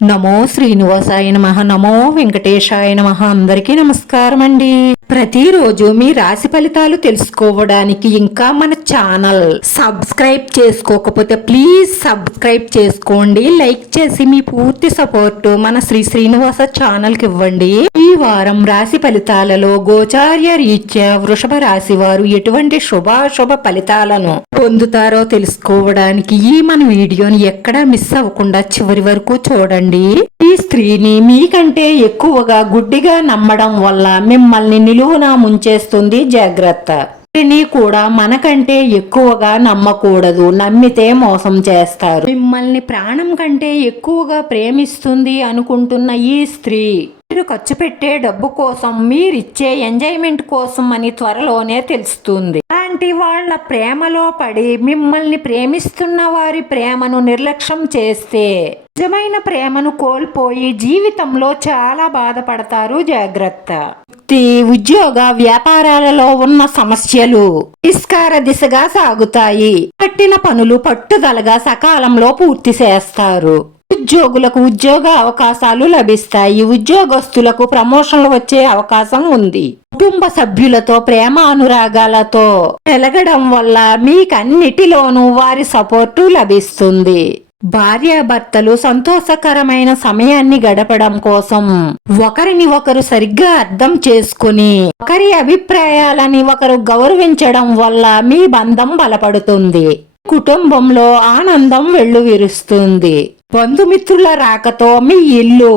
నమో శ్రీనివాసాయ నమః. నమో వెంకటేశాయ నమః. అందరికీ నమస్కారం అండి. ప్రతిరోజు మీ రాశి ఫలితాలు తెలుసుకోవడానికి ఇంకా మన ఛానల్ సబ్స్క్రైబ్ చేసుకోకపోతే ప్లీజ్ సబ్స్క్రైబ్ చేసుకోండి. లైక్ చేసి మీ పూర్తి సపోర్ట్ మన శ్రీనివాస ఛానల్ కి ఇవ్వండి. ఈ వారం రాశి ఫలితాలలో గోచార్య రీత్యా వృషభ రాశి వారు ఎటువంటి శుభాశుభ ఫలితాలను పొందుతారో తెలుసుకోవడానికి ఈ మన వీడియోని ఎక్కడా మిస్ అవ్వకుండా చివరి వరకు చూడండి. ఈ స్త్రీని మీకంటే ఎక్కువగా గుడ్డిగా నమ్మడం వల్ల మిమ్మల్ని నిలువునా ముంచేస్తుంది. జాగ్రత్త. స్త్రీని కూడా మనకంటే ఎక్కువగా నమ్మకూడదు. నమ్మితే మోసం చేస్తారు. మిమ్మల్ని ప్రాణం కంటే ఎక్కువగా ప్రేమిస్తుంది అనుకుంటున్న ఈ స్త్రీ మీరు ఖర్చు పెట్టే డబ్బు కోసం, మీరిచ్చే ఎంజాయ్మెంట్ కోసం అని త్వరలోనే తెలుస్తుంది. అలాంటి వాళ్ళ ప్రేమలో పడి మిమ్మల్ని ప్రేమిస్తున్న వారి ప్రేమను నిర్లక్ష్యం చేస్తే నిజమైన ప్రేమను కోల్పోయి జీవితంలో చాలా బాధపడతారు. జాగ్రత్త. ఉద్యోగ వ్యాపారాలలో ఉన్న సమస్యలు పరిష్కార దిశగా సాగుతాయి. పట్టిన పనులు పట్టుదలగా సకాలంలో పూర్తి చేస్తారు. ఉద్యోగులకు ఉద్యోగ అవకాశాలు లభిస్తాయి. ఉద్యోగస్తులకు ప్రమోషన్లు వచ్చే అవకాశం ఉంది. కుటుంబ సభ్యులతో ప్రేమ అనురాగాలతో వెలగడం వల్ల మీకన్నిటిలోనూ వారి సపోర్టు లభిస్తుంది. భార్యాభర్తలు సంతోషకరమైన సమయాన్ని గడపడం కోసం ఒకరిని ఒకరు సరిగ్గా అర్థం చేసుకుని ఒకరి అభిప్రాయాలని ఒకరు గౌరవించడం వల్ల మీ బంధం బలపడుతుంది. కుటుంబంలో ఆనందం వెల్లువిరుస్తుంది. బంధుమిత్రుల రాకతో మీ ఇల్లు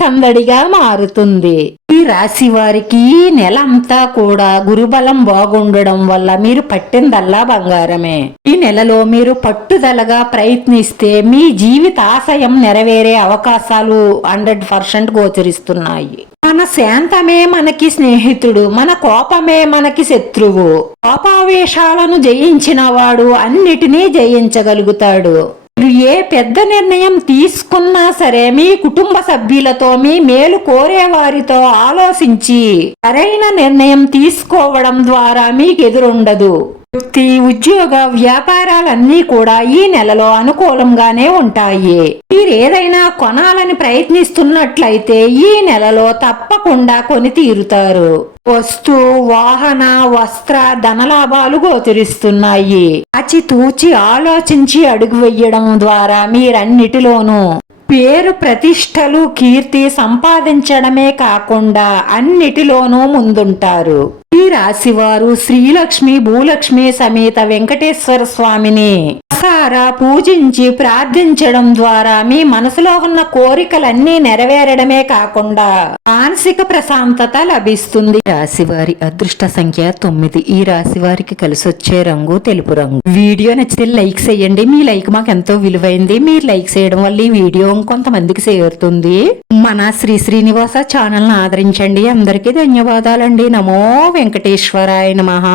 సందడిగా మారుతుంది. ఈ రాశి వారికి ఈ నెలంతా కూడా గురుబలం బాగుండడం వల్ల మీరు పట్టిందల్లా బంగారమే. ఈ నెలలో మీరు పట్టుదలగా ప్రయత్నిస్తే మీ జీవిత ఆశయం నెరవేరే అవకాశాలు 100% గోచరిస్తున్నాయి. మన శాంతమే మనకి స్నేహితుడు, మన కోపమే మనకి శత్రువు. కోపావేశాలను జయించిన వాడు అన్నిటినీ జయించగలుగుతాడు. మీరు ఏ పెద్ద నిర్ణయం తీసుకున్నా సరే మీ కుటుంబ సభ్యులతో, మీ మేలు కోరే వారితో ఆలోచించి సరైన నిర్ణయం తీసుకోవడం ద్వారా మీకు ఎదురుండదు. వృత్తి, ఉద్యోగ వ్యాపారాలన్నీ కూడా ఈ నెలలో అనుకూలంగానే ఉంటాయి. మీరేదైనా కొనాలని ప్రయత్నిస్తున్నట్లయితే ఈ నెలలో తప్పకుండా కొని తీరుతారు. వస్తు, వాహన, వస్త్ర, ధనలాభాలు గోచరిస్తున్నాయి. ఆచితూచి ఆలోచించి అడుగు వెయ్యడం ద్వారా మీరన్నిటిలోనూ పేరు, ప్రతిష్టలు, కీర్తి సంపాదించడమే కాకుండా అన్నిటిలోనూ ముందుంటారు. ఈ రాశివారు శ్రీలక్ష్మి, భూలక్ష్మి సమేత వెంకటేశ్వర స్వామిని సారా పూజించి ప్రార్థించడం ద్వారా మీ మనసులో ఉన్న కోరికలన్నీ నెరవేరడమే కాకుండా మానసిక ప్రశాంతత లభిస్తుంది. రాశివారి అదృష్ట సంఖ్య 9. ఈ రాశి వారికి కలిసొచ్చే రంగు తెలుపు రంగు. వీడియో నచ్చితే లైక్ చేయండి. మీ లైక్ మాకు ఎంతో విలువైంది. మీరు లైక్ చేయడం వల్ల ఈ వీడియో కొంతమందికి చేరుతుంది. మన శ్రీనివాస ఛానల్ ను ఆదరించండి. అందరికీ ధన్యవాదాలండి. నమో వెంకటేశ్వరాయ నమః.